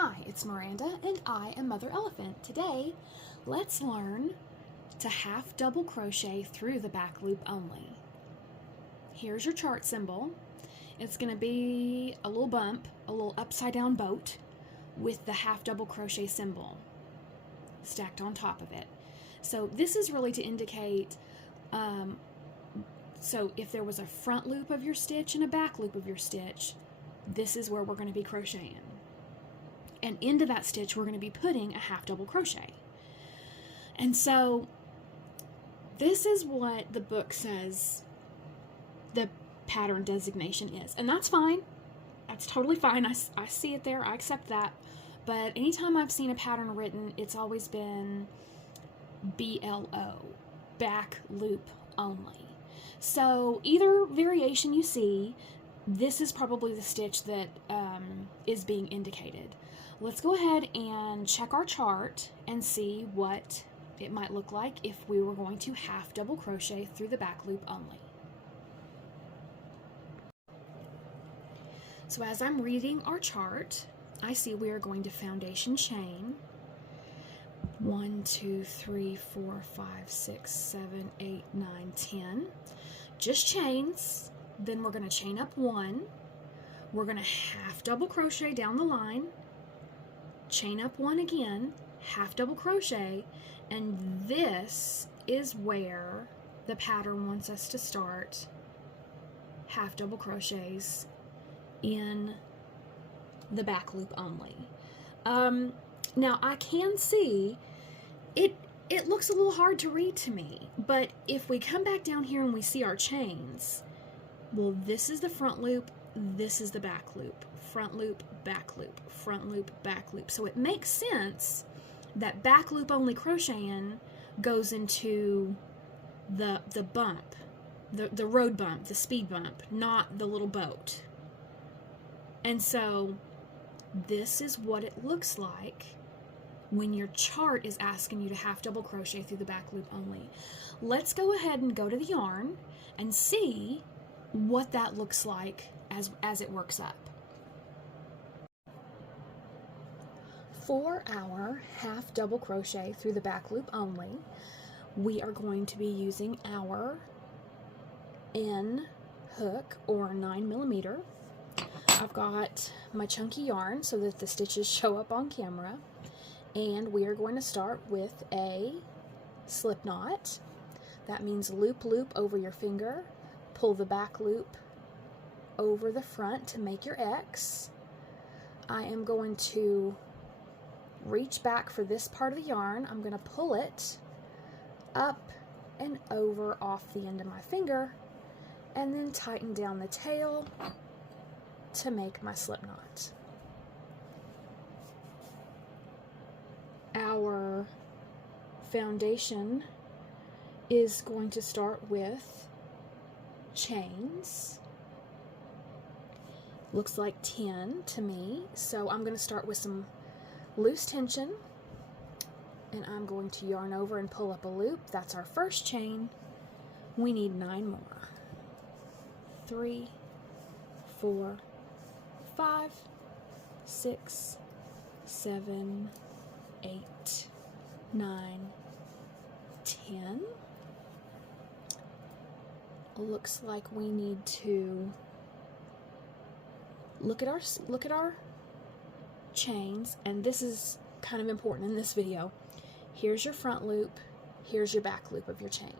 Hi, it's Miranda and I am Mother Elephant. Today, let's learn to half double crochet through the back loop only. Here's your chart symbol. It's going to be a little bump, a little upside down boat with the half double crochet symbol stacked on top of it. So this is really to indicate, so if there was a front loop of your stitch and a back loop of your stitch, this is where we're going to be crocheting. And into that stitch we're going to be putting a half double crochet. And so this is what the book says the pattern designation is, and that's fine. That's totally fine. I see it there. I accept that. But anytime I've seen a pattern written, it's always been BLO, back loop only. So either variation you see, this is probably the stitch that is being indicated. Let's go ahead and check our chart and see what it might look like if we were going to half double crochet through the back loop only. So as I'm reading our chart, I see we are going to foundation chain 1, 2, 3, 4, 5, 6, 7, 8, 9, 10. Just chains. Then we're going to chain up 1. We're going to half double crochet down the line, chain up 1 again, half double crochet, and this is where the pattern wants us to start half double crochets in the back loop only. Now I can see it looks a little hard to read to me, but if we come back down here and we see our chains, well, this is the front loop, this is the back loop, front loop, back loop, front loop, back loop. So it makes sense that back loop only crocheting goes into the bump, the road bump, the speed bump, not the little boat. And so this is what it looks like when your chart is asking you to half double crochet through the back loop only. Let's go ahead and go to the yarn and see what that looks like as it works up. For our half double crochet through the back loop only, we are going to be using our N hook or 9mm. I've got my chunky yarn so that the stitches show up on camera, and we are going to start with a slip knot. That means loop loop over your finger, pull the back loop over the front to make your X. I am going to reach back for this part of the yarn. I'm going to pull it up and over off the end of my finger and then tighten down the tail to make my slip knot. Our foundation is going to start with chains. Looks like 10 to me, so I'm going to start with some loose tension, and I'm going to yarn over and pull up a loop. That's our first chain. We need 9 more. 3, 4, 5, 6, 7, 8, 9, 10. Looks like we need to look at our chains, and this is kind of important in this video. Here's your front loop, here's your back loop of your chain.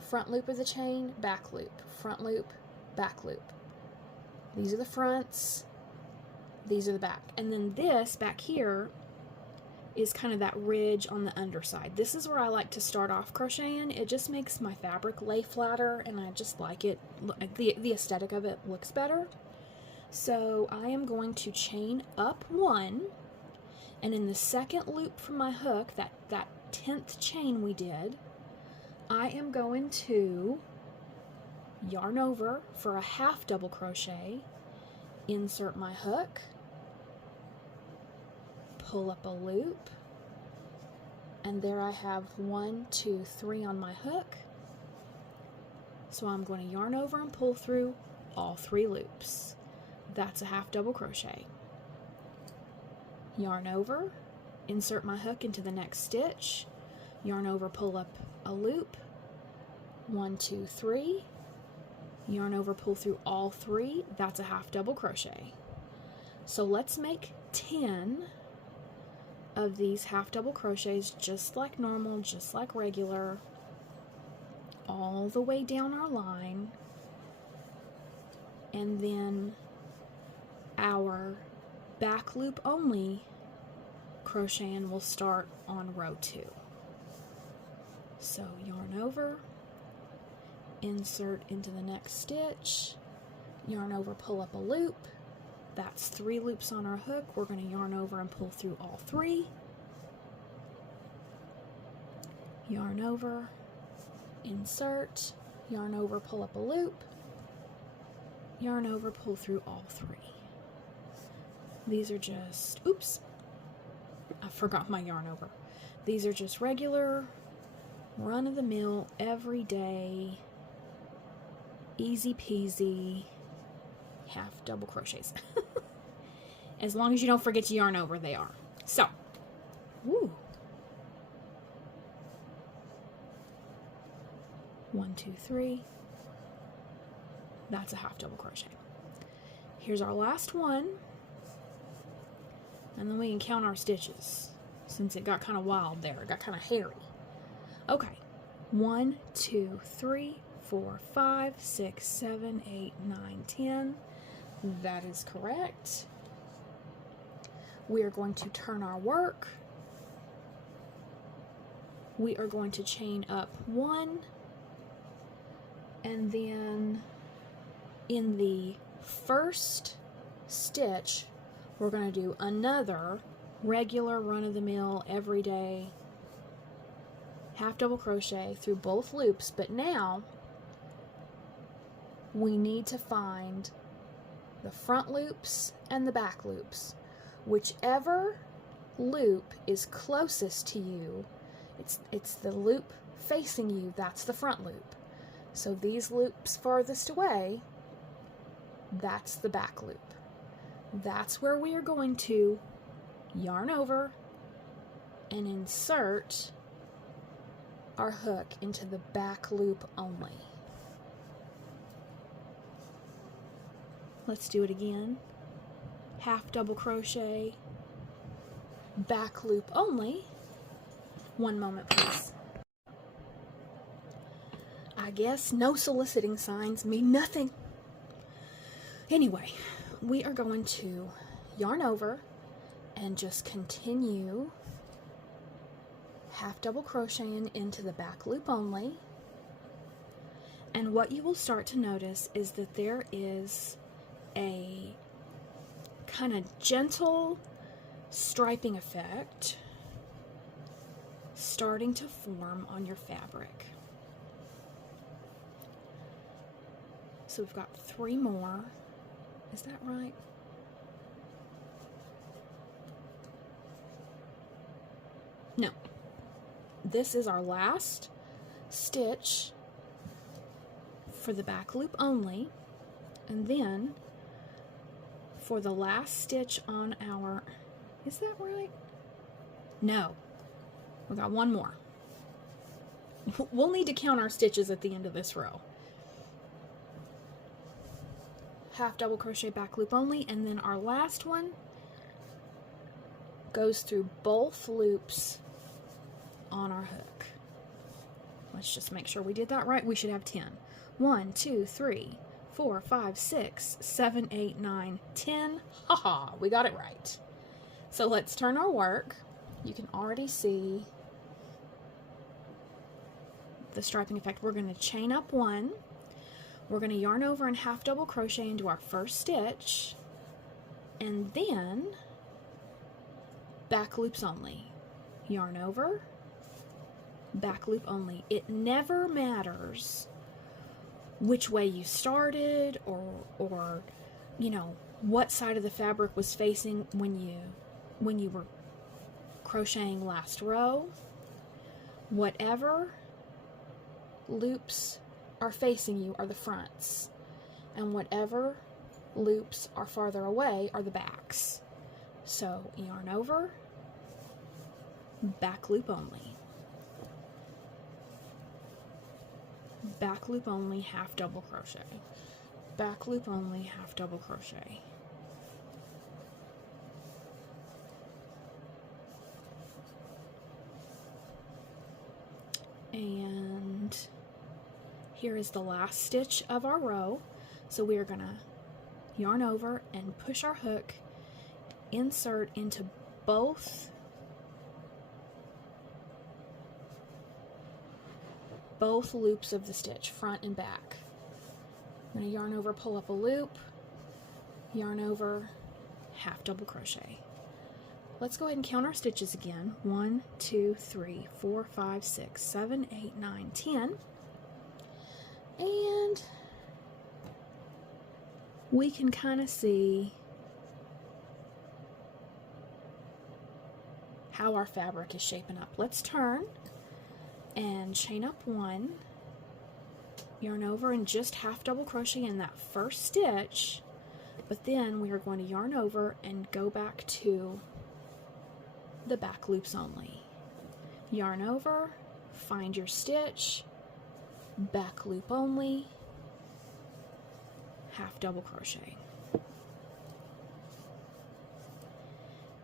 Front loop of the chain, back loop, front loop, back loop. These are the fronts, these are the back. And then this back here is kind of that ridge on the underside. This is where I like to start off crocheting. It just makes my fabric lay flatter, and I just like it. The aesthetic of it looks better. So I am going to chain up 1, and in the second loop from my hook, that 10th chain we did, I am going to yarn over for a half double crochet, insert my hook, pull up a loop, and there I have 1, 2, 3 on my hook. So I'm going to yarn over and pull through all 3 loops. That's a half double crochet. yarn over, insert my hook into the next stitch, yarn over, pull up a loop, 1, 2, 3, yarn over, pull through all 3, that's a half double crochet. So let's make 10 of these half double crochets just like normal, just like regular, all the way down our line, and then our back loop only crocheting will start on row 2. So yarn over, insert into the next stitch, yarn over, pull up a loop, that's 3 loops on our hook, we're going to yarn over and pull through all 3, yarn over, insert, yarn over, pull up a loop, yarn over, pull through all 3. These are just, oops, I forgot my yarn over. These are just regular, run-of-the-mill, everyday, easy peasy, half double crochets. As long as you don't forget to yarn over, they are. So, woo. 1, 2, 3. That's a half double crochet. Here's our last one. And then we can count our stitches, since it got kind of wild there. It got kind of hairy. Okay. 1, 2, 3, 4, 5, 6, 7, 8, 9, 10. That is correct. We are going to turn our work. We are going to chain up 1, and then in the first stitch, we're going to do another regular run-of-the-mill, everyday half double crochet through both loops, but now we need to find the front loops and the back loops. Whichever loop is closest to you, it's the loop facing you, that's the front loop. So these loops farthest away, that's the back loop. That's where we are going to yarn over and insert our hook into the back loop only. Let's do it again. Half double crochet, back loop only. One moment, please. I guess no soliciting signs mean nothing. Anyway, we are going to yarn over and just continue half double crocheting into the back loop only. And what you will start to notice is that there is a kind of gentle striping effect starting to form on your fabric. So we've got 3 more. Is that right? No. This is our last stitch for the back loop only, and then for the last stitch on our, is that right? No. We got 1 more. We'll need to count our stitches at the end of this row. Half double crochet, back loop only, and then our last one goes through both loops on our hook. Let's just make sure we did that right. We should have 10. 1, 2, 3, 4, 5, 6, 7, 8, 9, 10. Haha, we got it right. So let's turn our work. You can already see the striping effect. We're going to chain up 1. We're going to yarn over and half double crochet into our first stitch, and then back loops only. Yarn over, back loop only. It never matters which way you started or you know, what side of the fabric was facing when you were crocheting last row. Whatever loops are facing you are the fronts, and whatever loops are farther away are the backs. So yarn over, back loop only. Back loop only, half double crochet. Back loop only, half double crochet. And here is the last stitch of our row. So we are gonna yarn over and push our hook, insert into both loops of the stitch, front and back. I'm going to yarn over, pull up a loop, yarn over, half double crochet. Let's go ahead and count our stitches again. 1, 2, 3, 4, 5, 6, 7, 8, 9, 10. And we can kind of see how our fabric is shaping up. Let's turn and chain up 1, yarn over and just half double crochet in that first stitch, but then we are going to yarn over and go back to the back loops only. Yarn over, find your stitch, back loop only, half double crochet.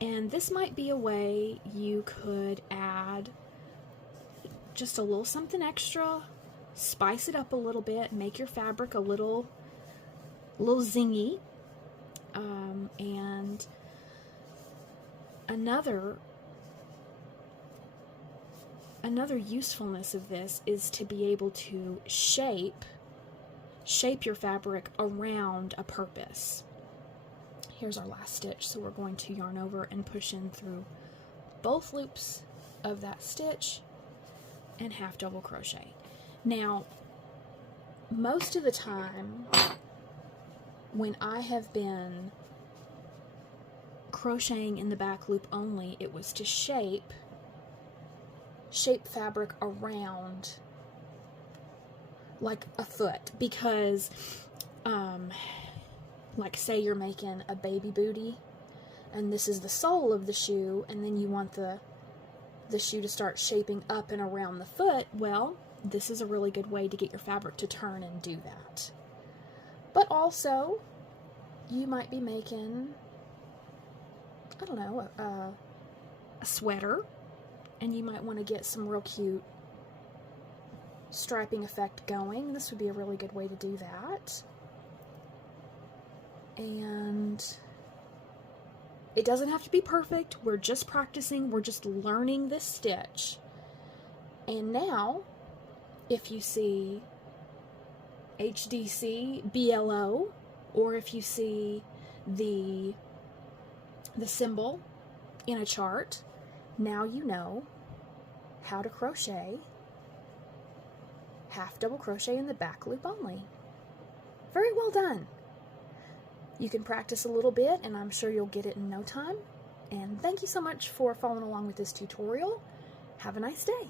And this might be a way you could add just a little something extra, spice it up a little bit, make your fabric a little zingy. And another usefulness of this is to be able to shape your fabric around a purpose. Here's our last stitch, so we're going to yarn over and push in through both loops of that stitch and half double crochet. Now, most of the time when I have been crocheting in the back loop only, it was to shape fabric around like a foot, because like say you're making a baby booty and this is the sole of the shoe, and then you want the shoe to start shaping up and around the foot. Well, this is a really good way to get your fabric to turn and do that. But also, you might be making, I don't know, a sweater, and you might want to get some real cute striping effect going. This would be a really good way to do that. And it doesn't have to be perfect. We're just practicing. We're just learning this stitch. And now, if you see HDC, BLO, or if you see the symbol in a chart, now you know how to crochet half double crochet in the back loop only. Very well done. You can practice a little bit, and I'm sure you'll get it in no time. And thank you so much for following along with this tutorial. Have a nice day.